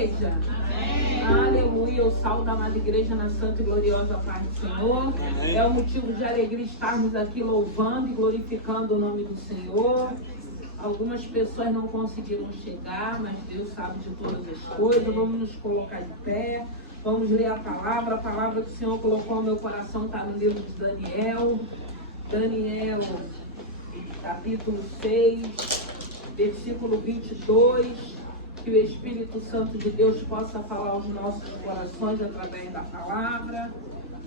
Igreja. Aleluia, eu saúdo a amada igreja na santa e gloriosa paz do Senhor. É um motivo de alegria estarmos aqui louvando e glorificando o nome do Senhor. Algumas pessoas não conseguiram chegar, mas Deus sabe de todas as coisas. Vamos nos colocar de pé, vamos ler a palavra que o Senhor colocou no meu coração está no livro de Daniel. Daniel, capítulo 6, versículo 22. Que o Espírito Santo de Deus possa falar aos nossos corações através da palavra,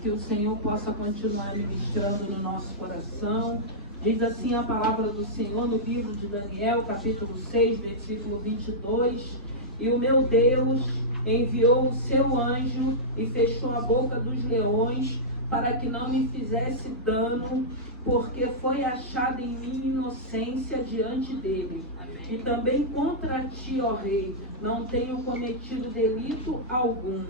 que o Senhor possa continuar ministrando no nosso coração. Diz assim a palavra do Senhor no livro de Daniel, capítulo 6, versículo 22. E o meu Deus enviou o seu anjo e fechou a boca dos leões para que não me fizesse dano, porque foi achada em mim inocência diante dele. E também contra ti, ó rei, não tenho cometido delito algum.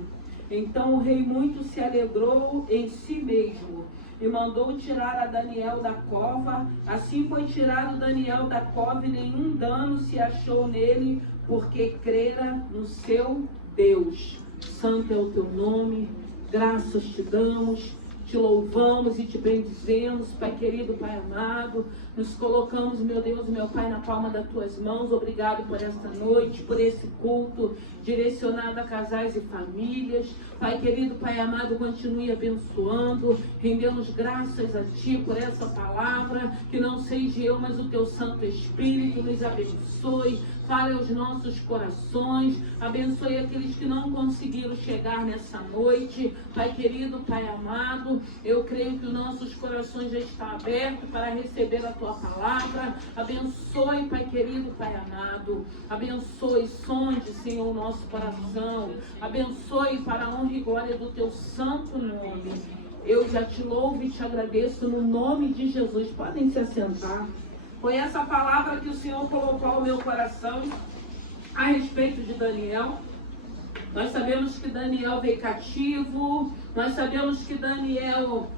Então o rei muito se alegrou em si mesmo e mandou tirar a Daniel da cova. Assim foi tirado Daniel da cova e nenhum dano se achou nele, porque crera no seu Deus. Santo é o teu nome, graças te damos. Te louvamos e te bendizemos, Pai querido, Pai amado. Nos colocamos, meu Deus, meu Pai, na palma das tuas mãos. Obrigado por esta noite, por esse culto direcionado a casais e famílias. Pai querido, Pai amado, continue abençoando. Rendemos graças a Ti por essa palavra. Que não seja eu, mas o Teu Santo Espírito nos abençoe. Fale aos nossos corações, abençoe aqueles que não conseguiram chegar nessa noite. Pai querido, Pai amado, eu creio que os nossos corações já estão abertos para receber a Tua palavra. Abençoe, Pai querido, Pai amado, abençoe, sonde, Senhor, o nosso coração. Abençoe para a honra e glória do Teu santo nome. Eu já te louvo e te agradeço no nome de Jesus. Podem se assentar. Foi essa palavra que o Senhor colocou ao meu coração a respeito de Daniel. Nós sabemos que Daniel veio cativo, nós sabemos que Daniel,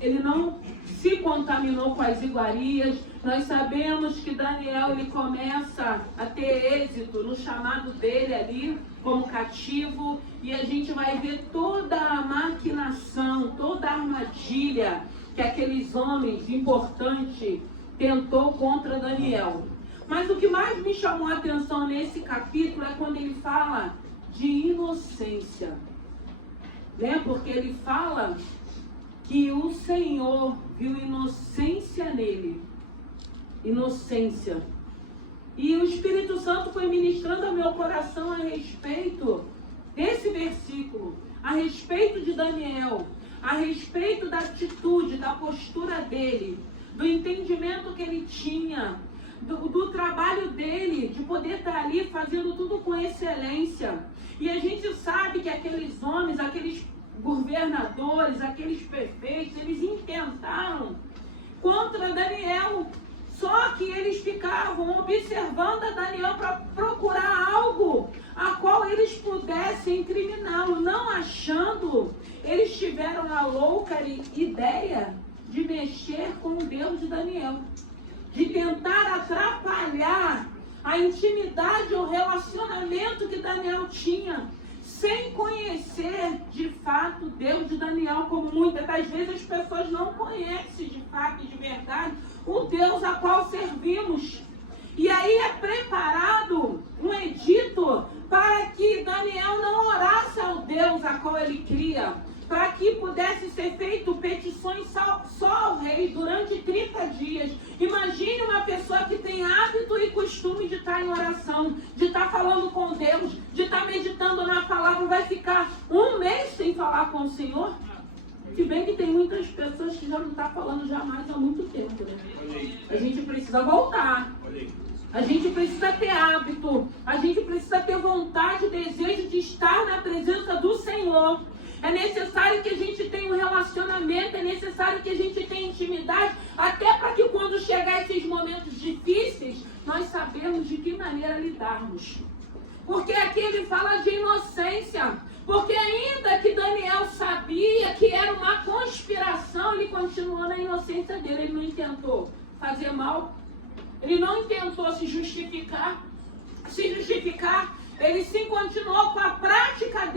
ele não se contaminou com as iguarias, nós sabemos que Daniel, ele começa a ter êxito no chamado dele ali, como cativo, e a gente vai ver toda a maquinação, toda a armadilha que aqueles homens importantes tentou contra Daniel. Mas o que mais me chamou a atenção nesse capítulo é quando ele fala de inocência, né? Porque ele fala que o Senhor viu inocência nele. Inocência. E o Espírito Santo foi ministrando ao meu coração a respeito desse versículo, a respeito de Daniel, a respeito da atitude, da postura dele, do entendimento que ele tinha, do trabalho dele, de poder estar ali fazendo tudo com excelência. E a gente sabe que aqueles homens, aqueles governadores, aqueles prefeitos, eles intentaram contra Daniel. Só que eles ficavam observando a Daniel para procurar algo a qual eles pudessem incriminá-lo. Não achando, eles tiveram a louca ideia de mexer com o Deus de Daniel, de tentar atrapalhar a intimidade ou relacionamento que Daniel tinha, sem conhecer de fato o Deus de Daniel, como muitas das vezes as pessoas não conhecem de fato e de verdade o Deus a qual servimos. E aí é preparado um edito para que Daniel não orasse ao Deus a qual ele cria, para que pudesse ser feito petições só ao rei durante 30 dias. Imagine uma pessoa que tem hábito e costume de estar em oração, de estar falando com Deus, de estar meditando na palavra, vai ficar um mês sem falar com o Senhor? Se bem que tem muitas pessoas que já não estão falando jamais há muito tempo, né? A gente precisa voltar. A gente precisa ter hábito. A gente precisa ter vontade, desejo de estar na presença do Senhor. É necessário que a gente tenha um relacionamento, é necessário que a gente tenha intimidade, até para que quando chegar esses momentos difíceis, nós sabemos de que maneira lidarmos. Porque aqui ele fala de inocência, porque ainda que Daniel sabia que era uma conspiração, ele continuou na inocência dele, ele não intentou fazer mal, ele não intentou se justificar, ele sim continuou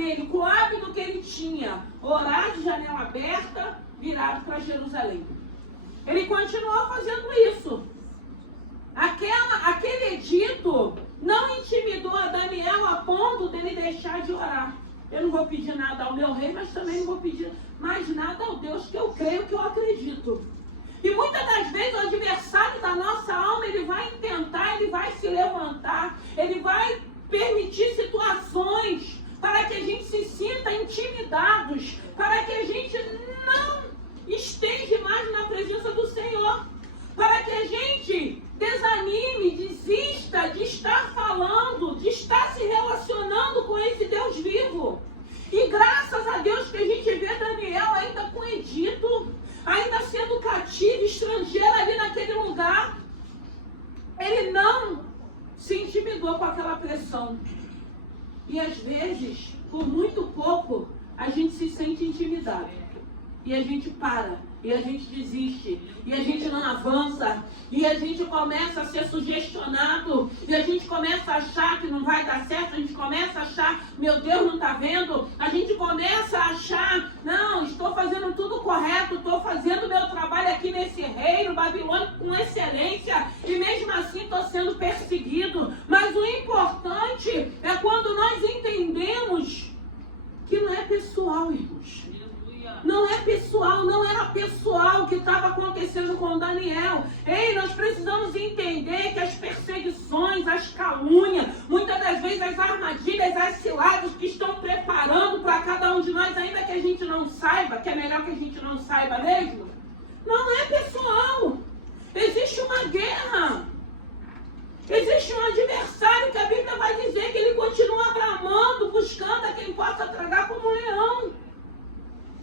dele, com o hábito que ele tinha, orar de janela aberta, virado para Jerusalém. Ele continuou fazendo isso. Aquele edito não intimidou a Daniel a ponto dele deixar de orar. Eu não vou pedir nada ao meu rei, mas também não vou pedir mais nada ao Deus que eu creio, que eu acredito. E muitas das vezes o adversário da nossa alma, ele vai tentar, ele vai se levantar, ele vai permitir situações para que a gente se sinta intimidados, para que a gente não esteja mais na presença do Senhor, para que a gente desanime, desista de estar falando, de estar se relacionando com esse Deus vivo. E graças a Deus que a gente vê Daniel ainda com edito, ainda sendo cativo, estrangeiro ali naquele lugar. Ele não se intimidou com aquela pressão. E às vezes, por muito pouco, a gente se sente intimidado. E a gente para, e a gente desiste, e a gente não avança, e a gente começa a ser sugestionado, e a gente começa a achar que não vai dar certo, a gente começa a achar, meu Deus, não está vendo? A gente começa a achar, não, estou fazendo tudo correto, estou fazendo meu trabalho aqui nesse reino babilônico com excelência, e mesmo assim estou sendo perseguido. Mas o importante é quando nós entendemos que não é pessoal, irmãos. Não é pessoal, não era pessoal o que estava acontecendo com Daniel. Ei, nós precisamos entender que as perseguições, as calúnias, muitas das vezes as armadilhas, as ciladas que estão preparando para cada um de nós, ainda que a gente não saiba, que é melhor que a gente não saiba mesmo, não é pessoal. Existe uma guerra. Existe um adversário que a Bíblia vai dizer que ele continua bramando, buscando a quem possa tragar como um leão.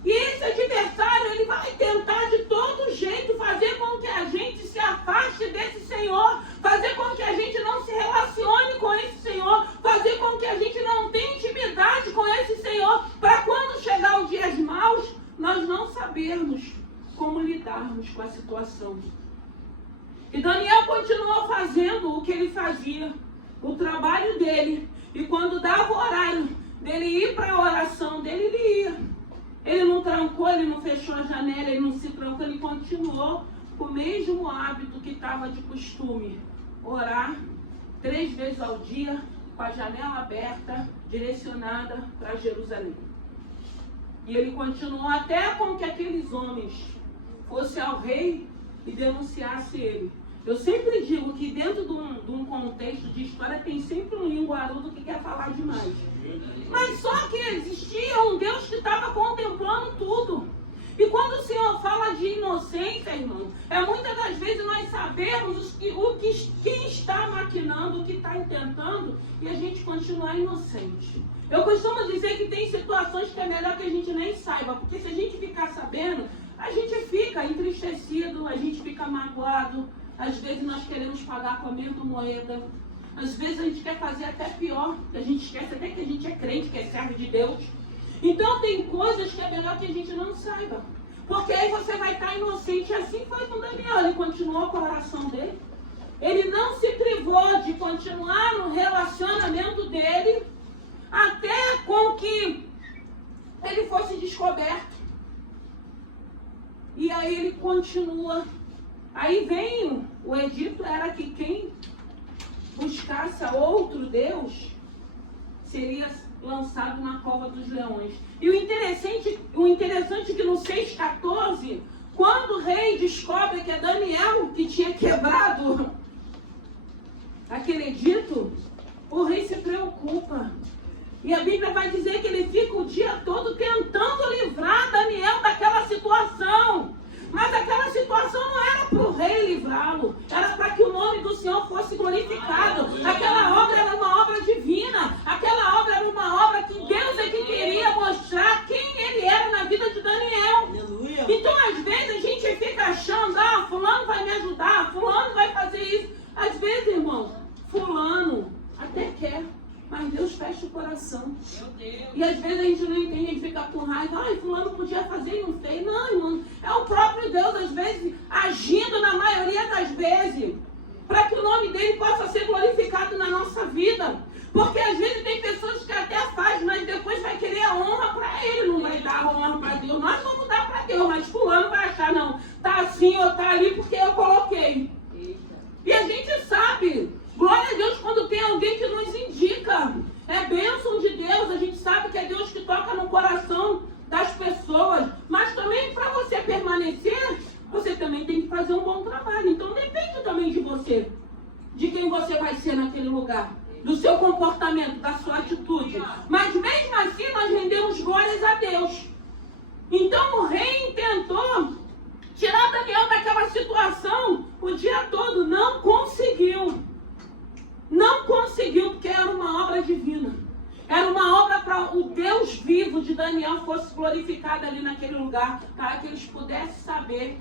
E esse adversário, ele vai tentar de todo jeito fazer com que a gente se afaste desse Senhor, fazer com que a gente não se relacione com esse Senhor, fazer com que a gente não tenha intimidade com esse Senhor, para quando chegar os dias maus, nós não sabermos como lidarmos com a situação. E Daniel continuou fazendo o que ele fazia, o trabalho dele, e quando dava o horário dele ir para a oração dele, ele ia. Ele não trancou, ele não fechou a janela, ele não se trancou, ele continuou com o mesmo hábito que estava de costume. Orar 3 vezes ao dia, com a janela aberta, direcionada para Jerusalém. E ele continuou até com que aqueles homens fossem ao rei e denunciassem ele. Eu sempre digo que dentro de um contexto de história tem sempre um linguarudo que quer falar demais. Mas só que existia um Deus que estava contemplando tudo. E quando o Senhor fala de inocência, irmão, muitas das vezes nós sabemos quem está maquinando, o que está intentando, e a gente continuar inocente. Eu costumo dizer que tem situações que é melhor que a gente nem saiba, porque se a gente ficar sabendo, a gente fica entristecido, a gente fica magoado. Às vezes nós queremos pagar com a mesma moeda. Às vezes a gente quer fazer até pior. A gente esquece até que a gente é crente, que é servo de Deus. Então tem coisas que é melhor que a gente não saiba. Porque aí você vai estar inocente. E assim foi com Daniel. Ele continuou com a oração dele. Ele não se privou de continuar no relacionamento dele até com que ele fosse descoberto. E aí ele continua. Aí vem o edito, era que quem buscasse a outro Deus seria lançado na cova dos leões. E o interessante é que no 6,14, quando o rei descobre que é Daniel que tinha quebrado aquele edito, o rei se preocupa. E a Bíblia vai dizer que ele fica o dia todo tentando livrar Daniel daquela situação. Mas aquela situação não era para o rei livrá-lo, era para que o nome do Senhor fosse glorificado. Aquela obra era uma obra divina, aquela obra era uma obra que Deus é que queria mostrar quem ele era na vida de Daniel. Então às vezes a gente fica achando, fulano vai me ajudar, fulano vai fazer isso. Às vezes, irmão, fulano até quer, mas Deus fecha o coração. E às vezes a gente não entende, a gente fica com raiva. Fulano podia fazer e não fez. Não, irmão, é o próprio Deus, às vezes, agindo na maioria das vezes, para que o nome dele possa ser glorificado na nossa vida. Porque às vezes tem pessoas que até faz, mas depois vai querer Deus vivo de Daniel fosse glorificado ali naquele lugar, para que eles pudessem saber.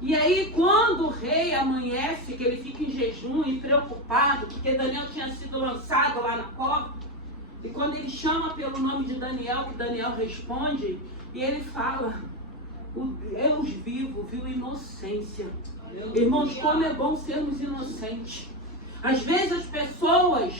E aí, quando o rei amanhece, que ele fica em jejum e preocupado, porque Daniel tinha sido lançado lá na cova, e quando ele chama pelo nome de Daniel, que Daniel responde, e ele fala, o Deus vivo viu inocência. Irmãos, como é bom sermos inocentes. Às vezes as pessoas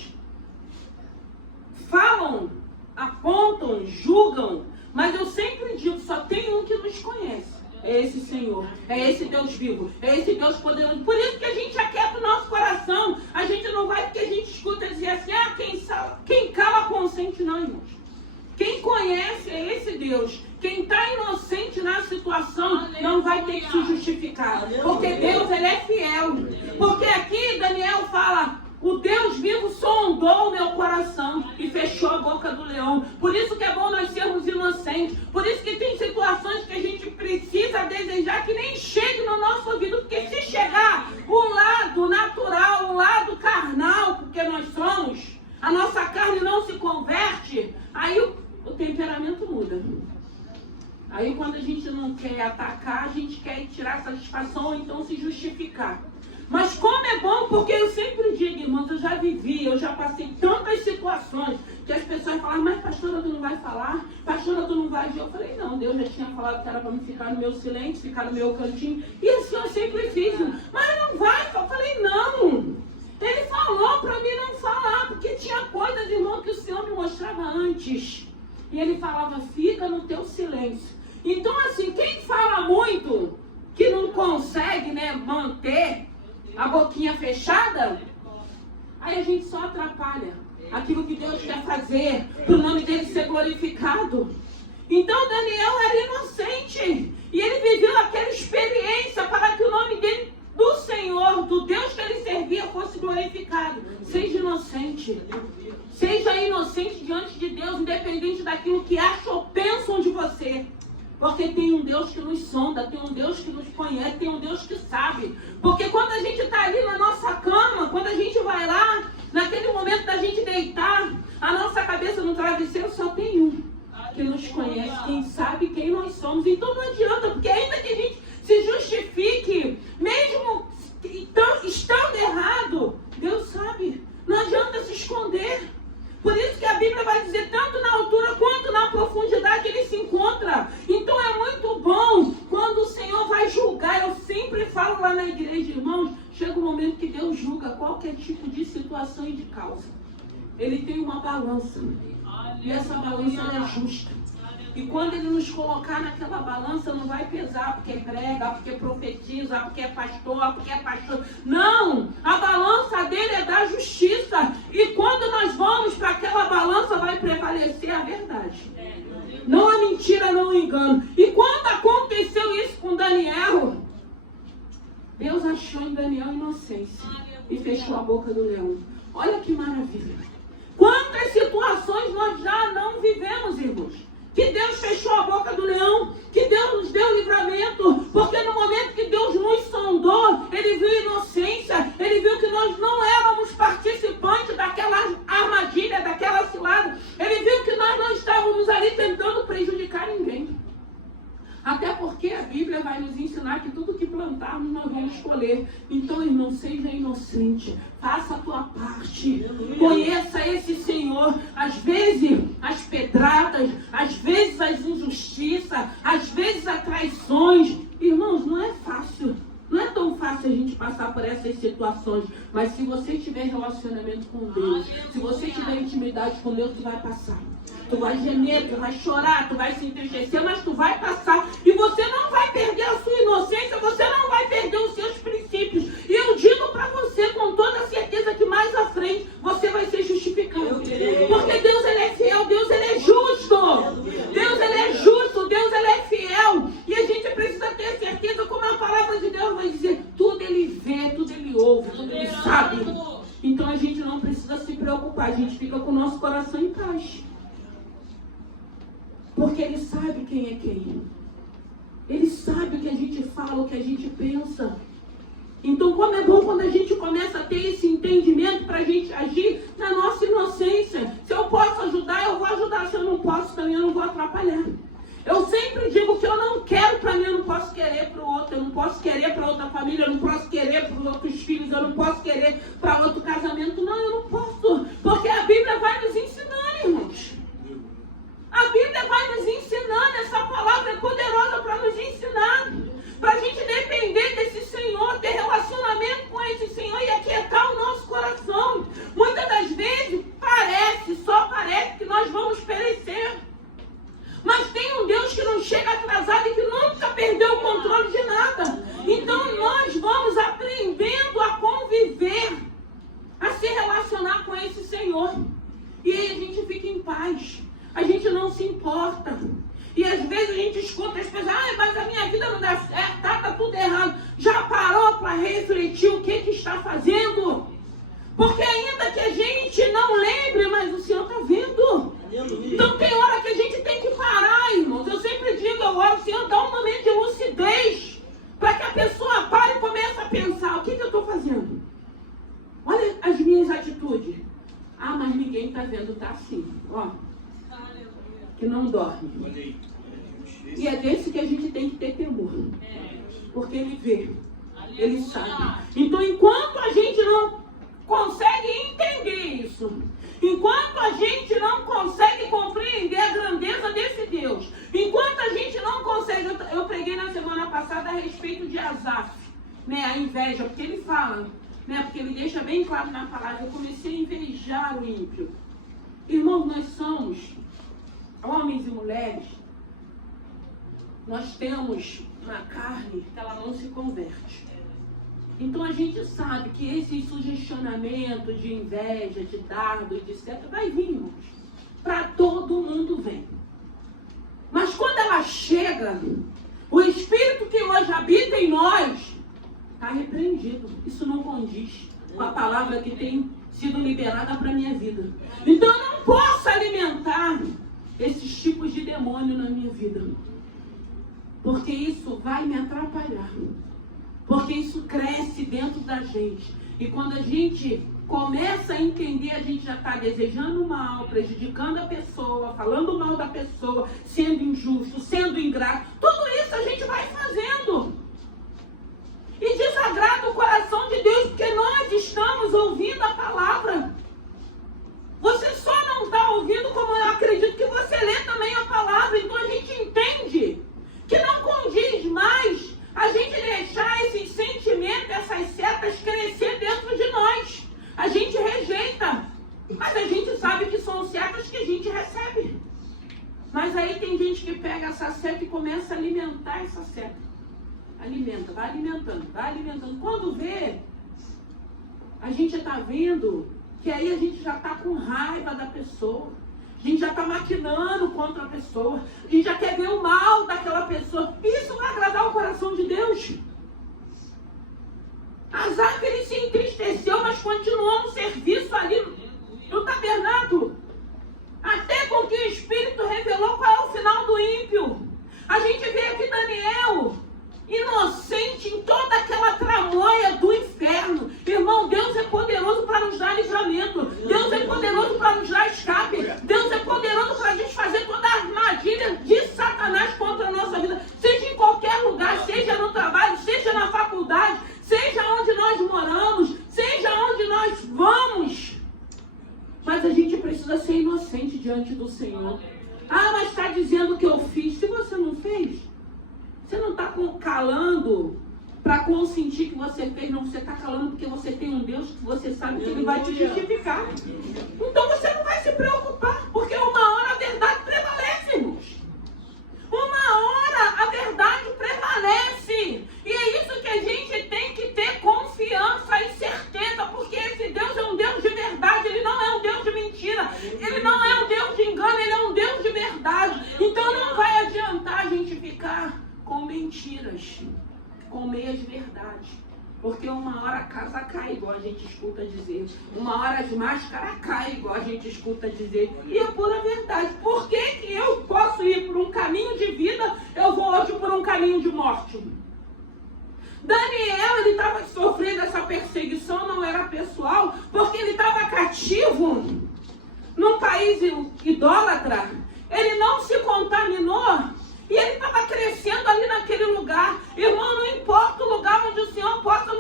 falam, apontam, julgam, mas eu sempre digo, só tem um que nos conhece. É esse Senhor, é esse Deus vivo, é esse Deus poderoso. Por isso que a gente aquieta o nosso coração. A gente não vai porque a gente escuta dizer assim, quem cala consente, não, irmãos. Quem conhece é esse Deus. Quem está inocente na situação não vai ter que se justificar. Porque Deus, ele é fiel. Porque aqui Daniel fala, o Deus vivo sondou o meu coração e fechou a boca do leão. Por isso que é bom nós sermos inocentes. Por isso que tem situações que a gente precisa desejar que nem chegue no nosso ouvido. Porque se chegar o lado natural, o lado carnal, porque nós somos, a nossa carne não se converte, aí o temperamento muda. Aí quando a gente não quer atacar, a gente quer tirar satisfação ou então se justificar. Mas como é bom, porque eu sempre digo, irmãos, eu já vivi, eu já passei tantas situações que as pessoas falam, mas pastora, tu não vai falar? Pastora, tu não vai agir? Eu falei, não, Deus já tinha falado que era para me ficar no meu silêncio, ficar no meu cantinho. E assim eu sempre fiz, mas não vai? Eu falei, não. Ele falou para mim não falar, porque tinha coisas, irmão, que o Senhor me mostrava antes. E ele falava, fica no teu silêncio. Então, assim, quem fala muito, que não consegue, né, manter a boquinha fechada, aí a gente só atrapalha aquilo que Deus quer fazer, para o nome dele ser glorificado. Então, Daniel era inocente, e ele viveu aquela experiência para que o nome dele, do Senhor, do Deus que ele servia, fosse glorificado. Seja inocente. Seja inocente diante de Deus, independente daquilo que acham ou pensam de você. Porque tem um Deus que nos sonda, tem um Deus que nos conhece, tem um Deus que sabe. Porque quando a gente está ali na nossa cama, quando a gente vai lá, naquele momento da gente deitar, a nossa cabeça no travesseiro só tem um que nos conhece, quem sabe quem nós somos. Então não adianta, porque ainda que a gente se justifique, mesmo estando errado, Deus sabe. Não adianta se esconder. Por isso que a Bíblia vai dizer, tanto na altura quanto na profundidade ele se encontra. Então é muito bom quando o Senhor vai julgar. Eu sempre falo lá na igreja, irmãos, chega um momento que Deus julga qualquer tipo de situação e de causa. Ele tem uma balança. E essa balança ela é justa. E quando ele nos colocar naquela balança, não vai pesar porque prega, porque profetiza, porque é pastor, porque é pastor. Não! A balança dele é da justiça. E quando nós vamos para aquela balança, vai prevalecer a verdade. Não a mentira, não o engano. E quando aconteceu isso com Daniel, Deus achou em Daniel inocência e fechou a boca do leão. Olha que maravilha. Quantas situações nós já não vivemos, irmãos? Que Deus fechou a boca do leão, que Deus nos deu livramento, porque no momento que Deus nos sondou, Ele viu inocência, Ele viu que nós não éramos participantes daquela armadilha, daquela cilada, Ele viu que nós não estávamos ali tentando prejudicar ninguém. Até porque a Bíblia vai nos ensinar que tudo que plantarmos nós vamos colher. Então, irmão, seja inocente. Faça a tua parte. Conheça esse Senhor. Às vezes, as pedradas, às vezes as injustiças, às vezes as traições. Irmãos, não é fácil. Não é tão fácil a gente passar por essas situações. Mas se você tiver relacionamento com Deus, se você tiver intimidade com Deus, tu vai passar. Tu vai gemer, tu vai chorar, tu vai se entristecer, mas tu vai passar. E você não vai perder a sua inocência, você não vai perder os seus princípios. E eu digo para você com toda certeza que mais à frente você vai ser justificado. Porque Deus, ele é fiel, Deus, ele é justo. Deus, ele é justo, Deus, ele é fiel. E a gente precisa ter certeza, como a palavra de Deus vai dizer, tudo ele vê, tudo ele ouve, tudo ele sabe. Então a gente não precisa se preocupar, a gente fica com o nosso coração em paz. Porque ele sabe quem é quem. Ele sabe o que a gente fala, o que a gente pensa. Então, como é bom quando a gente começa a ter esse entendimento para a gente agir na nossa inocência. Se eu posso ajudar, eu vou ajudar. Se eu não eu não posso querer para os outros filhos, eu não posso querer para outro casamento. Não, eu não posso, porque a Bíblia vai nos ensinando, irmãos. A Bíblia vai nos ensinando, essa palavra é poderosa para nos ensinar, para a gente depender desse Senhor, ter relacionamento com esse Senhor e aquietar o nosso coração. Muitas das vezes só parece que nós vamos perecer. Mas tem um Deus que não chega atrasado e que nunca perdeu o controle de nada. Então nós vamos aprendendo a conviver, a se relacionar com esse Senhor. E aí a gente fica em paz. A gente não se importa. E às vezes a gente escuta as pessoas, mas a minha vida não dá certo, tá tudo errado. Já parou para refletir o que está fazendo? Porque ainda que a gente não lembre, mas o Senhor está vendo. Então tem hora que a gente tem que parar, irmãos. Eu sempre digo, eu oro, Senhor, dá um momento de lucidez, para que a pessoa pare e comece a pensar, o que eu estou fazendo? Olha as minhas atitudes. Mas ninguém está vendo, tá assim, ó. Que não dorme. E é desse que a gente tem que ter temor. Porque ele vê, ele sabe. Então enquanto a gente não consegue entender isso, enquanto a gente não consegue compreender a grandeza desse Deus, enquanto a gente não consegue, eu preguei na semana passada a respeito de Asaf, né, a inveja, porque ele fala, né, porque ele deixa bem claro na palavra, eu comecei a invejar o ímpio. Irmãos, nós somos homens e mulheres, nós temos uma carne que ela não se converte. Então a gente sabe que esse sugestionamento de inveja, de dardo, etc. vai vir, irmãos. Para todo mundo vem. Mas quando ela chega, o Espírito que hoje habita em nós está repreendido. Isso não condiz com a palavra que tem sido liberada para a minha vida. Então eu não posso alimentar esses tipos de demônio na minha vida. Porque isso vai me atrapalhar. Porque isso cresce dentro da gente. E quando a gente começa a entender, a gente já está desejando mal, prejudicando a pessoa, falando mal da pessoa, sendo injusto, sendo ingrato. Tudo isso a gente vai fazendo. E desagrada o coração de Deus, porque nós estamos ouvindo a palavra. Você só não está ouvindo como eu acredito que você lê também a palavra. Então a gente entende que não condiz mais a gente deixar esses sentimentos, essas setas crescer dentro de nós. A gente rejeita, mas a gente sabe que são setas que a gente recebe. Mas aí tem gente que pega essa seta e começa a alimentar essa seta. Alimenta, vai alimentando, vai alimentando. Quando vê, a gente está vendo que aí a gente já está com raiva da pessoa. A gente já está maquinando contra a pessoa. A gente já quer ver o mal daquela pessoa. Isso vai agradar o coração de Deus. Asaf, ele se entristeceu, mas continuou no serviço ali no tabernáculo. Até com que o Espírito revelou qual é o final do ímpio. A gente vê aqui Daniel, inocente em toda aquela tramóia do inferno. Irmão, Deus é poderoso para nos dar livramento. Deus é poderoso para nos dar escape. Deus é poderoso para desfazer toda a armadilha de Satanás contra a nossa vida. Seja em qualquer lugar, seja no trabalho, seja na faculdade, seja onde nós moramos, seja onde nós vamos. Mas a gente precisa ser inocente diante do Senhor. Mas está dizendo que eu fiz. Se você não fez, você não está calando para consentir que você fez, não. Você está calando porque você tem um Deus que você sabe que Ele vai te justificar. Então você não vai se preocupar, porque uma hora a verdade prevalece, irmãos. Uma hora a verdade prevalece. E é isso que a gente tem que ter confiança e certeza, porque esse Deus é um Deus de verdade. Ele não é um Deus de mentira. Ele não é um Deus de engano. Ele é um Deus de verdade. Então não vai adiantar a gente ficar com mentiras, com meias verdades, porque uma hora a casa cai, igual a gente escuta dizer, uma hora as máscaras caem, igual a gente escuta dizer, e é pura verdade. Por que que eu posso ir por um caminho de vida, eu vou hoje por um caminho de morte? Daniel, ele estava sofrendo essa perseguição, não era pessoal, porque ele estava cativo num país idólatra, ele não se contaminou. E ele estava crescendo ali naquele lugar. Irmão, não importa o lugar onde o Senhor possa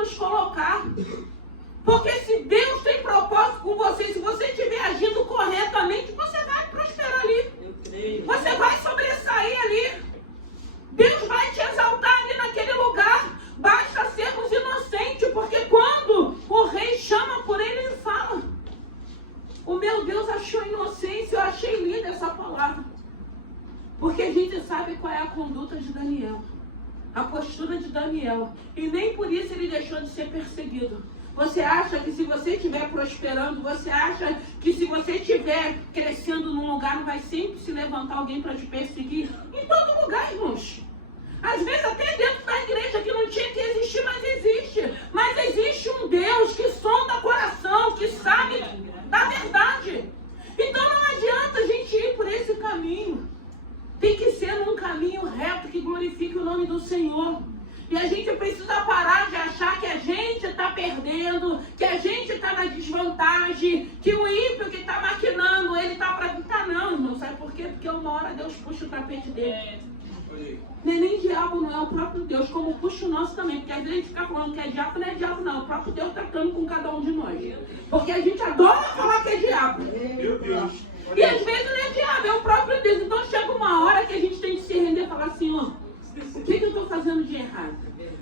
essa palavra. Porque a gente sabe qual é a conduta de Daniel. A postura de Daniel. E nem por isso ele deixou de ser perseguido. Você acha que se você estiver prosperando, você acha que se você estiver crescendo num lugar, não vai sempre se levantar alguém para te perseguir? Em todo lugar, irmãos. Às vezes até dentro da igreja que não tinha que existir, mas existe. Mas existe um Deus que sonda o coração, que sabe da verdade. Então não adianta a gente ir por esse caminho. Tem que ser num caminho reto que glorifique o nome do Senhor. E a gente precisa parar de achar que a gente está perdendo, que a gente está na desvantagem, que o ímpio que está maquinando, ele está para ficar. Não, irmão, sabe por quê? Porque uma hora Deus puxa o tapete dele. Nem diabo, não é o próprio Deus, como puxa o nosso também. Porque às vezes a gente fica falando que é diabo, não é diabo não. O próprio Deus tratando com cada um de nós. Porque a gente adora falar que é diabo. Meu Deus. E às vezes não é diabo, é o próprio Deus. Então chega uma hora que a gente tem que se render e falar assim, ó, o que eu estou fazendo de errado?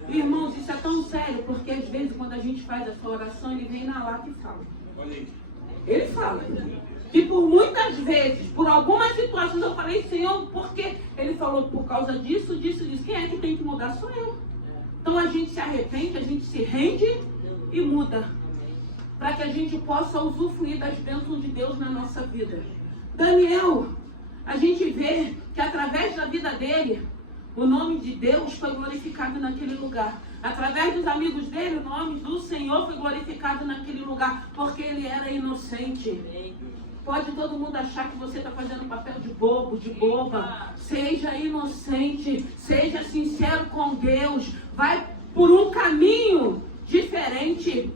Irmãos, isso é tão sério, porque às vezes quando a gente faz essa oração, ele vem na lata e fala. Ele fala. E por muitas vezes, por algumas situações, eu falei, Senhor, por quê? Ele falou, por causa disso, disso, disso. Quem é que tem que mudar? Sou eu. Então a gente se arrepende, a gente se rende e muda. Para que a gente possa usufruir das bênçãos de Deus na nossa vida. Daniel, a gente vê que através da vida dele, o nome de Deus foi glorificado naquele lugar. Através dos amigos dele, o nome do Senhor foi glorificado naquele lugar. Porque ele era inocente. Pode todo mundo achar que você está fazendo papel de bobo, de boba. Seja inocente. Seja sincero com Deus. Vai por um caminho diferente.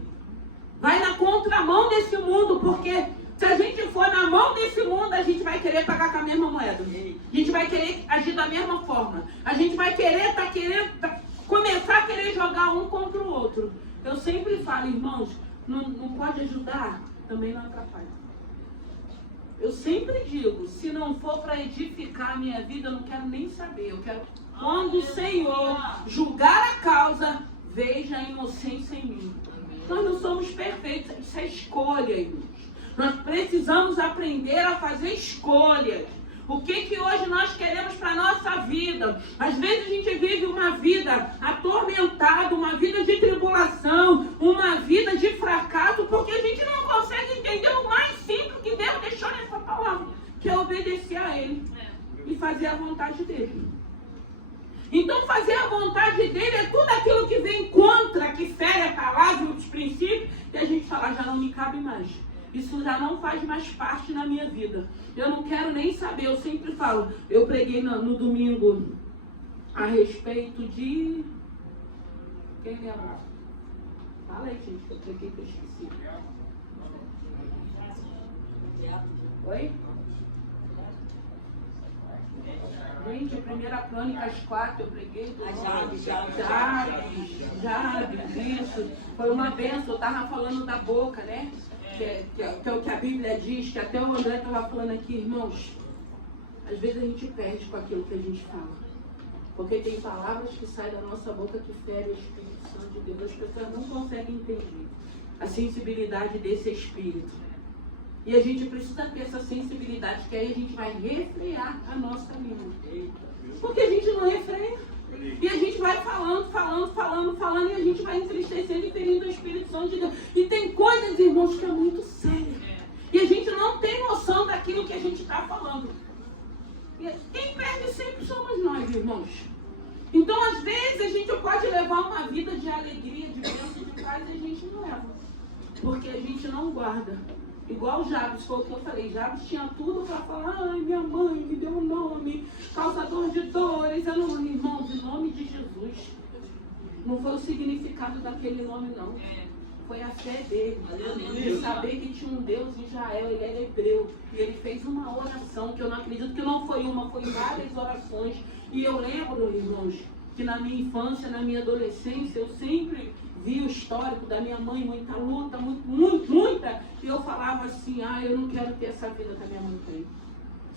Vai na contramão desse mundo. Porque se a gente for na mão desse mundo, a gente vai querer pagar com a mesma moeda. A gente vai querer agir da mesma forma. A gente vai querer, começar a querer jogar um contra o outro. Eu sempre falo, irmãos, não pode ajudar, também não atrapalha. Eu sempre digo, se não for para edificar a minha vida, eu não quero nem saber. Eu quero, quando o Senhor julgar a causa, veja a inocência em mim. Nós não somos perfeitos, isso é escolha, irmãos. Nós precisamos aprender a fazer escolhas. O que hoje nós queremos para a nossa vida? Às vezes a gente vive uma vida atormentada, uma vida de tribulação, uma vida de fracasso, porque a gente não consegue entender o mais simples que Deus deixou nessa palavra, que é obedecer a Ele e fazer a vontade dEle. Então fazer a vontade dEle é tudo aquilo que vem contra, que fere a palavra e os princípios, e a gente fala, já não me cabe mais. Isso já não faz mais parte na minha vida. Eu não quero nem saber. Eu sempre falo. Eu preguei no domingo a respeito de... Quem lembra? Fala aí, gente, que eu preguei que eu esqueci. Oi? Gente, a 1 Crônicas 4 eu preguei. Jabes, isso. Foi uma benção. Eu estava falando da boca, né? Que é o que a Bíblia diz, que até o André estava falando aqui, irmãos. Às vezes a gente perde com aquilo que a gente fala. Porque tem palavras que saem da nossa boca que ferem o Espírito Santo de Deus. As pessoas não conseguem entender a sensibilidade desse Espírito. E a gente precisa ter essa sensibilidade, que aí a gente vai refrear a nossa língua. Porque a gente não refreia. E a gente vai falando, e a gente vai entristecendo e ferindo o Espírito Santo de Deus. E tem coisas, irmãos, que é muito sério. E a gente não tem noção daquilo que a gente está falando. E quem perde sempre somos nós, irmãos. Então, às vezes, a gente pode levar uma vida de alegria, de bênção, de paz, e a gente não leva. Porque a gente não guarda. Igual Jabes, foi o que eu falei. Jabes tinha tudo para falar, ai, minha mãe me deu um nome, causador de dores. Eu não, irmãos, em nome de Jesus. Não foi o significado daquele nome, não. Foi a fé dele. De saber que tinha um Deus em Israel, ele era hebreu. E ele fez uma oração, que eu não acredito que não foi uma, foi várias orações. E eu lembro, irmãos, que na minha infância, na minha adolescência, eu sempre vi o histórico da minha mãe, muita luta, muita. E eu falava assim, eu não quero ter essa vida que a minha mãe tem.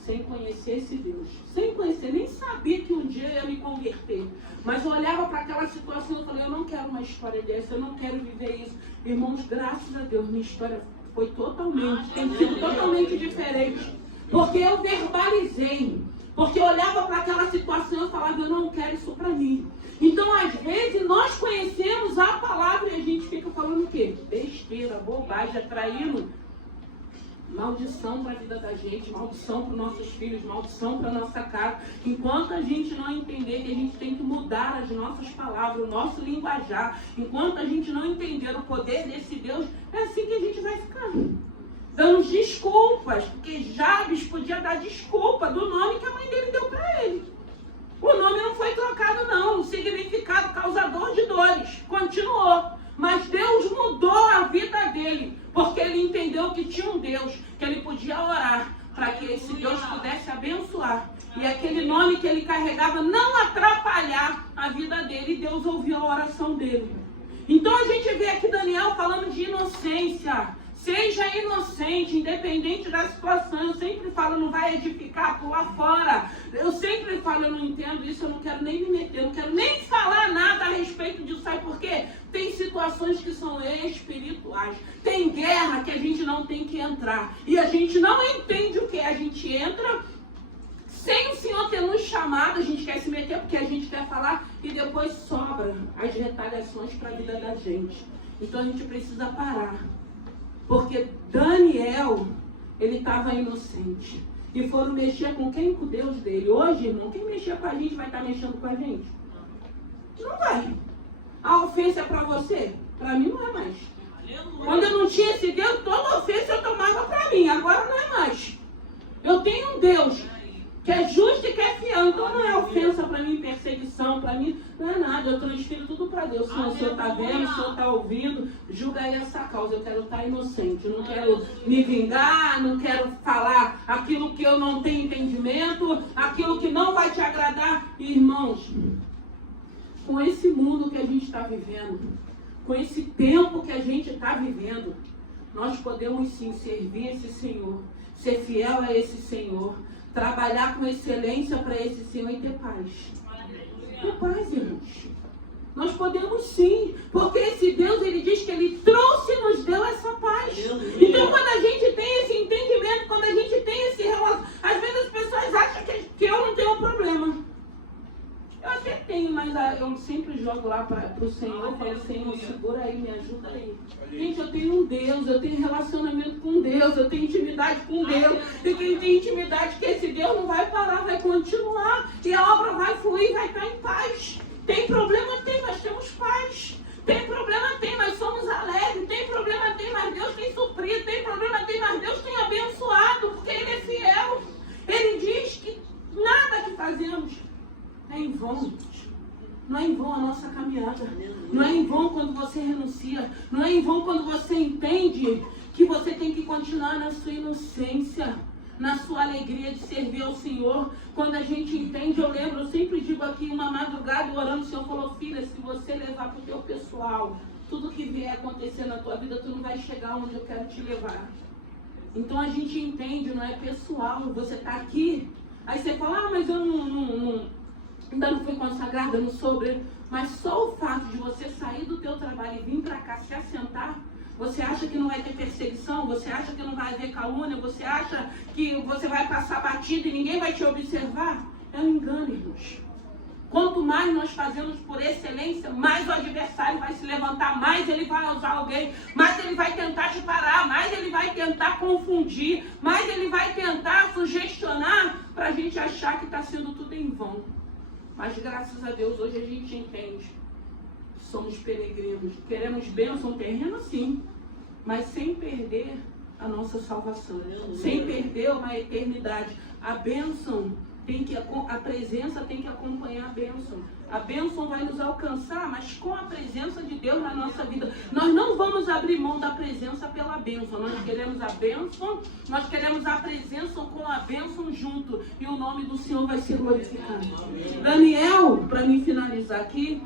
Sem conhecer esse Deus. Sem conhecer, nem sabia que um dia eu ia me converter. Mas eu olhava para aquela situação e falei, eu não quero uma história dessa, eu não quero viver isso. Irmãos, graças a Deus, minha história foi totalmente, tem sido totalmente diferente. Porque eu verbalizei. Porque eu olhava para aquela situação e falava, eu não quero isso para mim. Então, às vezes, nós conhecemos a palavra e a gente fica falando o quê? Besteira, bobagem, atraindo maldição para a vida da gente, maldição para os nossos filhos, maldição para a nossa casa. Enquanto a gente não entender que a gente tem que mudar as nossas palavras, o nosso linguajar, enquanto a gente não entender o poder desse Deus, é assim que a gente vai ficar. Dando desculpas, porque Jabes podia dar desculpa do nome que a mãe dele deu para ele. O nome não foi trocado não, o significado causador de dores continuou. Mas Deus mudou a vida dele, porque ele entendeu que tinha um Deus, que ele podia orar, para que esse Deus pudesse abençoar. E aquele nome que ele carregava não atrapalhar a vida dele, e Deus ouviu a oração dele. Então a gente vê aqui Daniel falando de inocência. Seja inocente, independente da situação. Eu sempre falo, não vai edificar, pula fora. Eu sempre falo, eu não entendo isso, eu não quero nem me meter, eu não quero nem falar nada a respeito disso. Sabe por quê? Tem situações que são espirituais. Tem guerra que a gente não tem que entrar. E a gente não entende o que a gente entra sem o Senhor ter nos chamado. A gente quer se meter porque a gente quer falar e depois sobra as retaliações para a vida da gente. Então a gente precisa parar. Porque Daniel, ele estava inocente. E foram mexer com quem? Com o Deus dele. Hoje, irmão, quem mexer com a gente vai estar mexendo com a gente? Não vai. A ofensa é para você? Para mim não é mais. Quando eu não tinha esse Deus, toda ofensa eu tomava para mim. Agora não é mais. Eu tenho um Deus que é justo e que é fiel. Então não é ofensa para mim, perseguição para mim, não é nada. Eu transfiro tudo para Deus. Se o Senhor está vendo, o Senhor está ouvindo, julga aí essa causa. Eu quero estar inocente, eu não quero me vingar, não quero falar aquilo que eu não tenho entendimento, aquilo que não vai te agradar. Irmãos, com esse mundo que a gente está vivendo, com esse tempo que a gente está vivendo, nós podemos sim servir esse Senhor, ser fiel a esse Senhor, trabalhar com excelência para esse Senhor e ter paz. Ter paz, irmãos. Nós podemos sim, porque esse Deus, ele diz que ele trouxe e nos deu essa paz. Então, quando a gente tem esse entendimento, quando a gente tem esse relacionamento, às vezes as pessoas acham que eu não tenho um problema. Eu até tenho, mas eu sempre jogo lá para o Senhor, falo, Senhor, segura aí, me ajuda aí. Gente, eu tenho um Deus, eu tenho relacionamento com Deus, eu tenho intimidade com Deus. E quem tem intimidade, que esse Deus não vai parar, vai continuar. E a obra vai fluir, vai estar em paz. Tem problema? Tem, mas temos paz. Tem problema? Tem, mas somos alegres. Tem problema? Tem, mas Deus tem suprido. Tem problema? Tem, mas Deus tem abençoado, porque Ele é fiel. Ele diz que nada que fazemos é em vão. Não é em vão a nossa caminhada. Não é em vão quando você renuncia. Não é em vão quando você entende que você tem que continuar na sua inocência, na sua alegria de servir ao Senhor. Quando a gente entende, eu lembro, eu sempre digo aqui, uma madrugada orando, o Senhor falou, filha, se você levar para o teu pessoal, tudo que vier acontecer na tua vida, tu não vai chegar onde eu quero te levar. Então a gente entende, não é pessoal, você está aqui, aí você fala, mas eu ainda não fui consagrada, não sou obreiro. Mas só o fato de você sair do teu trabalho e vir para cá se assentar, você acha que não vai ter perseguição? Você acha que não vai haver calúnia? Você acha que você vai passar batido e ninguém vai te observar? É um engano, irmãos. Quanto mais nós fazemos por excelência, mais o adversário vai se levantar, mais ele vai usar alguém, mais ele vai tentar te parar, mais ele vai tentar confundir, mais ele vai tentar sugestionar para a gente achar que está sendo tudo em vão. Mas graças a Deus hoje a gente entende. Somos peregrinos. Queremos bênção terrena, sim. Mas sem perder a nossa salvação. Sem perder uma eternidade. A bênção a presença tem que acompanhar a bênção. A bênção vai nos alcançar, mas com a presença de Deus na nossa vida. Nós não vamos abrir mão da presença pela bênção. Nós queremos a bênção, nós queremos a presença com a bênção junto. E o nome do Senhor vai ser glorificado. Daniel, para mim finalizar aqui,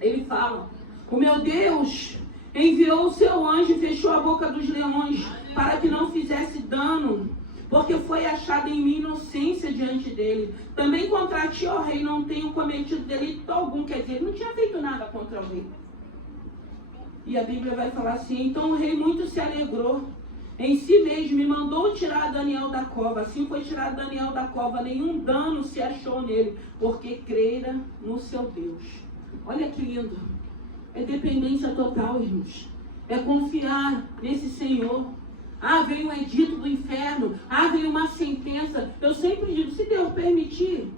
ele fala, o meu Deus enviou o seu anjo e fechou a boca dos leões para que não fizesse dano, porque foi achada em mim inocência diante dele. Também contra ti, ó rei, não tenho cometido delito algum. Quer dizer, ele não tinha feito nada contra o rei. E a Bíblia vai falar assim, então o rei muito se alegrou em si mesmo me mandou tirar Daniel da cova. Assim foi tirado Daniel da cova, nenhum dano se achou nele, porque crera no seu Deus. Olha que lindo. É dependência total, irmãos. É confiar nesse Senhor. Ah, veio um edito do inferno. Ah, veio uma sentença. Eu sempre digo, se Deus permitir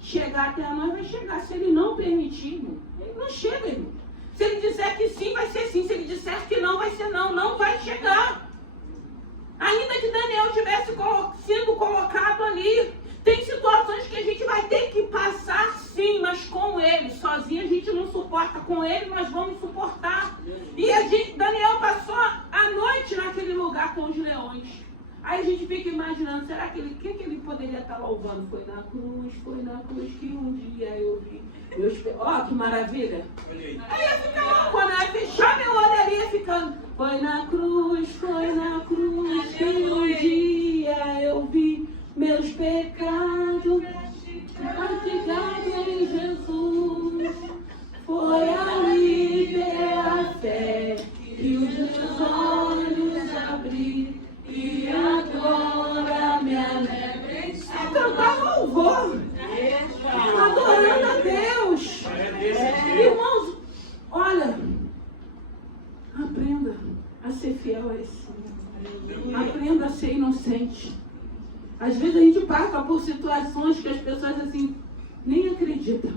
chegar até nós, vai chegar. Se Ele não permitir, irmão, Ele não chega, irmão. Se Ele disser que sim, vai ser sim. Se Ele disser que não, vai ser não. Não vai chegar. Ainda que Daniel tivesse sido colocado ali, tem situações que a gente vai ter que passar sim, mas com Ele. Sozinho a gente não suporta. Com Ele nós vamos suportar. E Daniel passou a noite naquele lugar com os leões. Aí a gente fica imaginando, será que ele poderia estar louvando? Foi na cruz que um dia eu vi. Ó, que maravilha. Aí ia ficar louco, quando eu ia fechar meu olho ali, ia ficando. Foi na cruz que um dia eu vi meus pecados castigados em Jesus. Foi ali pela fé que os meus olhos abri. E agora me alegre. É cantar louvor, adorando a Deus. Irmãos, olha, aprenda a ser fiel a esse Senhor. Aprenda a ser inocente. Às vezes a gente passa por situações que as pessoas assim nem acreditam.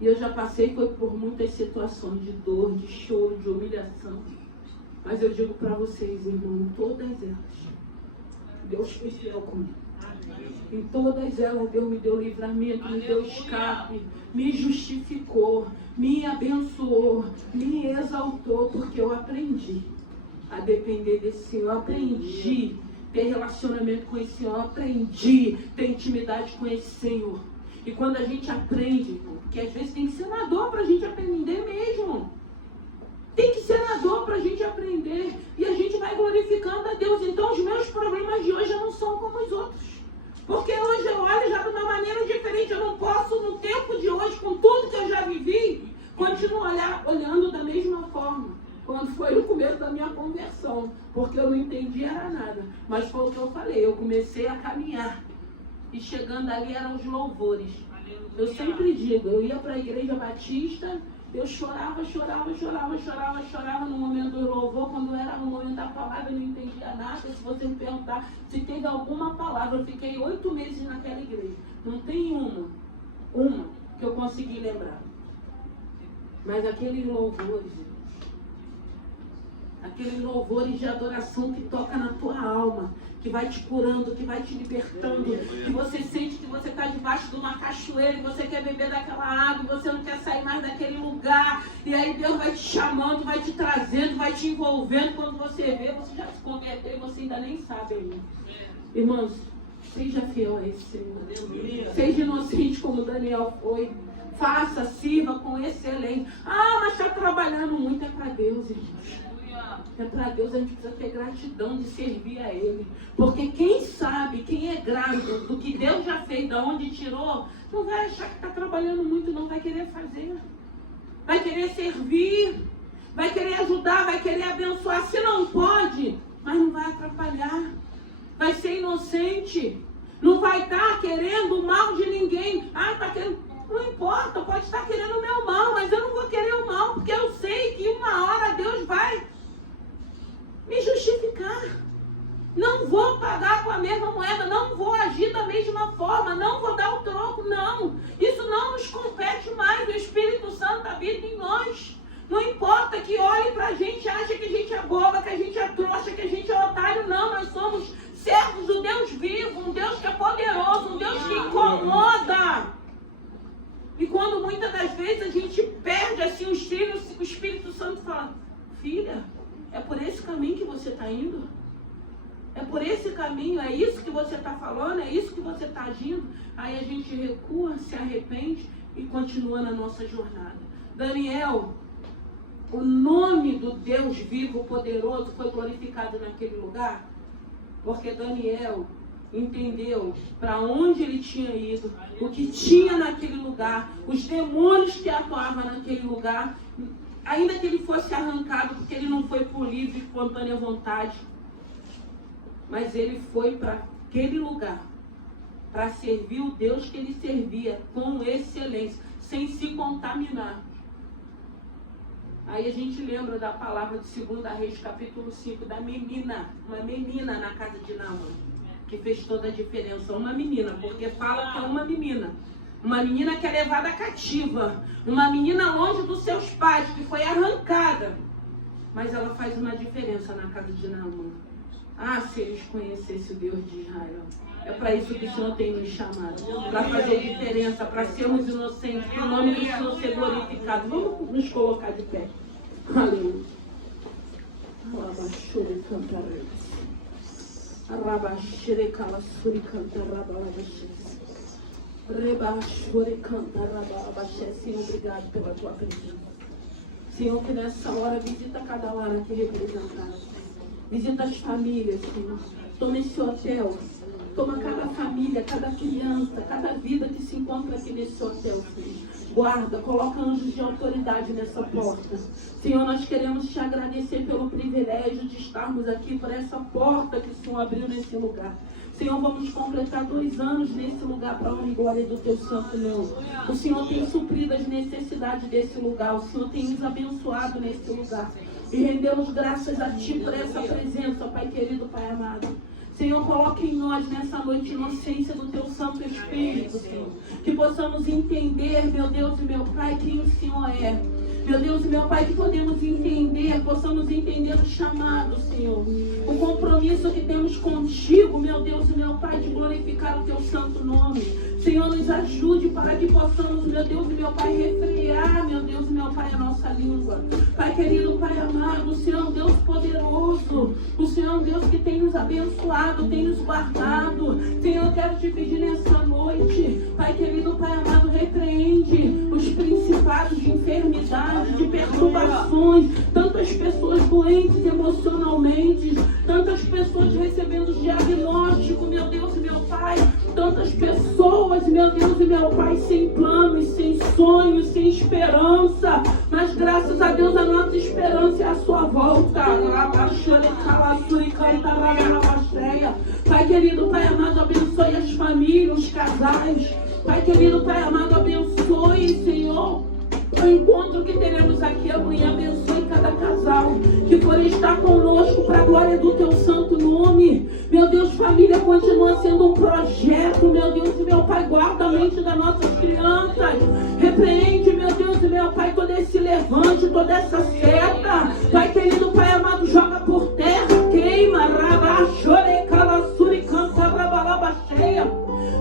E eu já passei por muitas situações de dor, de choro, de humilhação. Mas eu digo para vocês, irmão, em todas elas, Deus foi fiel comigo. Em todas elas, Deus me deu livramento, me deu escape, me justificou, me abençoou, me exaltou, porque eu aprendi a depender desse Senhor, eu aprendi a ter relacionamento com esse Senhor, eu aprendi a ter intimidade com esse Senhor. E quando a gente aprende, irmão, porque às vezes tem que ser na dor para a gente aprender mesmo. Tem que ser na dor para a gente aprender. E a gente vai glorificando a Deus. Então os meus problemas de hoje já não são como os outros. Porque hoje eu olho já de uma maneira diferente. Eu não posso, no tempo de hoje, com tudo que eu já vivi, continuar olhando da mesma forma. Quando foi no começo da minha conversão. Porque eu não entendia nada. Mas foi o que eu falei. Eu comecei a caminhar. E chegando ali eram os louvores. Eu sempre digo, eu ia para a igreja batista... Eu chorava no momento do louvor, quando era no momento da palavra, eu não entendia nada. Se você me perguntar se teve alguma palavra, eu fiquei 8 meses naquela igreja. Não tem uma que eu consegui lembrar. Mas aqueles louvores de adoração que toca na tua alma, que vai te curando, que vai te libertando, que você sente que você está debaixo de uma cachoeira e você quer beber daquela água, e você não quer sair mais daquele lugar, e aí Deus vai te chamando, vai te trazendo, vai te envolvendo. Quando você vê, você já se converteu e você ainda nem sabe ainda. Irmãos, seja fiel a esse Senhor. Seja inocente como Daniel foi. Faça, sirva com excelência. Ah, mas está trabalhando muito, é para Deus, irmãos. É para Deus, a gente precisa ter gratidão de servir a Ele. Porque quem sabe, quem é grato do que Deus já fez, de onde tirou, não vai achar que está trabalhando muito, não vai querer fazer. Vai querer servir, vai querer ajudar, vai querer abençoar. Se não pode, mas não vai atrapalhar. Vai ser inocente. Não vai estar querendo o mal de ninguém. Ah, está querendo... Não importa, pode estar querendo o meu mal, mas eu não vou querer o mal, porque eu sei que uma hora Deus vai me justificar. Não vou pagar com a mesma moeda, não vou agir da mesma forma, não vou dar o troco, não. Isso não nos compete mais, o Espírito Santo habita em nós. Não importa que olhe pra gente e ache que a gente é boba, que a gente é trouxa, que a gente é otário, não. Nós somos servos do Deus vivo, um Deus que é poderoso, um Deus que incomoda. E quando muitas das vezes a gente perde assim os trilhos, o Espírito Santo fala: filha, é por esse caminho que você está indo? É por esse caminho, é isso que você está falando, é isso que você está agindo? Aí a gente recua, se arrepende e continua na nossa jornada. Daniel, o nome do Deus vivo, poderoso, foi glorificado naquele lugar, porque Daniel entendeu para onde ele tinha ido, o que tinha naquele lugar, os demônios que atuavam naquele lugar, ainda que ele fosse arrancado, porque ele não foi por livre e espontânea vontade. mas ele foi para aquele lugar para servir o Deus que ele servia com excelência, sem se contaminar. Aí a gente lembra da palavra de 2 Reis, capítulo 5, da menina, uma menina na casa de Naamã, que fez toda a diferença. Uma menina, porque fala que é uma menina que é levada cativa, uma menina longe dos seus pais, que foi arrancada, mas ela faz uma diferença na casa de Naamã. Ah, se eles conhecessem o Deus de Israel. É para isso que o Senhor tem nos chamado, para fazer diferença, para sermos inocentes, para o nome do Senhor ser glorificado. Vamos nos colocar de pé. Aleluia. Alabaxure cantarei. Arabaxure calassure cantarabalabaxure. Rebaxure cantarabalabaxure. Senhor, obrigado pela tua presença. Senhor, que nessa hora visita cada lar aqui representado. Visita as famílias, Senhor. Toma esse hotel. Toma cada família, cada criança, cada vida que se encontra aqui nesse hotel, Senhor. Guarda, coloca anjos de autoridade nessa porta. Senhor, nós queremos te agradecer pelo privilégio de estarmos aqui por essa porta que o Senhor abriu nesse lugar. Senhor, vamos completar 2 anos nesse lugar para a honra e glória do teu santo nome. O Senhor tem suprido as necessidades desse lugar. O Senhor tem nos abençoado nesse lugar. E rendemos graças a Ti por essa presença, Pai querido, Pai amado. Senhor, coloque em nós nessa noite inocência do Teu Santo Espírito, Senhor. Que possamos entender, meu Deus e meu Pai, quem o Senhor é. Meu Deus e meu Pai, que podemos entender, possamos entender o chamado, Senhor. O compromisso que temos contigo, meu Deus e meu Pai, de glorificar o Teu santo nome. Senhor, nos ajude para que possamos, meu Deus e meu Pai, refrear, meu Deus e meu Pai, a nossa língua. Pai querido, Pai amado, o Senhor é um Deus poderoso. O Senhor é um Deus que tem nos abençoado, tem nos guardado. Senhor, eu quero te pedir nessa noite, Pai querido, Pai amado, repreende os principados de enfermidade, de perturbações, tantas pessoas doentes emocionalmente, tantas pessoas recebendo diagnóstico, meu Deus e meu Pai, tantas pessoas, meu Deus e meu Pai, sem planos, sem sonhos, sem esperança, mas graças a Deus a nossa esperança é a sua volta. Pai querido, Pai amado, abençoe as famílias, os casais. Pai querido, Pai amado, abençoe, Senhor, o encontro que teremos aqui amanhã. Abençoe cada casal que for estar conosco para a glória do Teu santo nome. Meu Deus, família continua sendo um projeto, meu Deus e meu Pai, guarda a mente das nossas crianças. Repreende, meu Deus e meu Pai, todo esse levante, toda essa seta. Pai querido, Pai amado, joga por terra, queima, rabachore, calassuri, canta, rabalabacheia.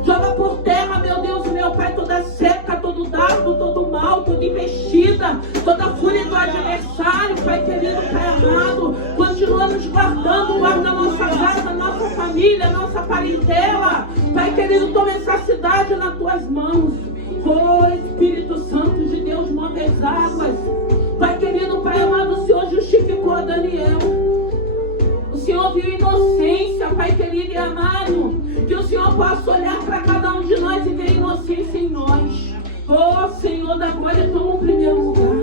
Joga por terra, meu Deus e meu Pai, toda seca, todo dardo, todo mal, toda investida, toda fúria do adversário, Pai querido, Pai amado. Continua nos guardando, guarda a nossa casa, a nossa família, a nossa parentela. Pai querido, toma essa cidade nas Tuas mãos. Oh, Espírito Santo de Deus, move as águas. Pai querido, Pai amado, o Senhor justificou a Daniel. O Senhor viu inocência, Pai querido e amado. Que o Senhor possa olhar para cada um de nós e ver inocência em nós. Oh, Senhor da glória, toma o primeiro lugar.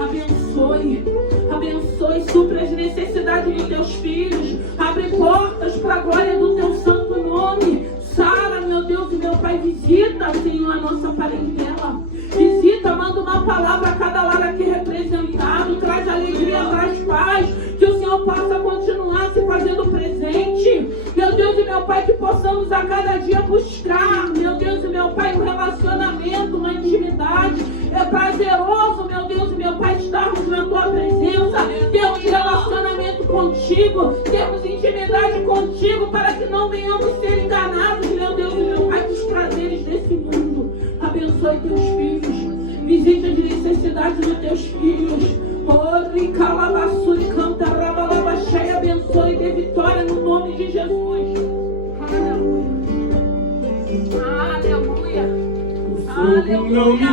Abençoe, abençoe, supre as necessidades dos Teus filhos. Abre portas para a glória do Teu santo nome. Sara, meu Deus e meu Pai, visita, Senhor, a nossa parentela. Visita, manda uma palavra a cada lar aqui representado. Traz alegria, traz paz. Que o Senhor possa continuar se fazendo presente. Meu Deus e meu Pai, que possamos a cada dia buscar, meu Deus e meu Pai, um relacionamento, uma intimidade. É prazeroso, meu Deus e meu Pai, estarmos na Tua presença. Termos relacionamento contigo, termos intimidade contigo, para que não venhamos ser enganados, meu Deus e meu Pai, dos prazeres desse mundo. Abençoe Teus filhos, visite as necessidades dos Teus filhos. Abençoe e dê vitória no nome de Jesus. Aleluia. Aleluia. Aleluia.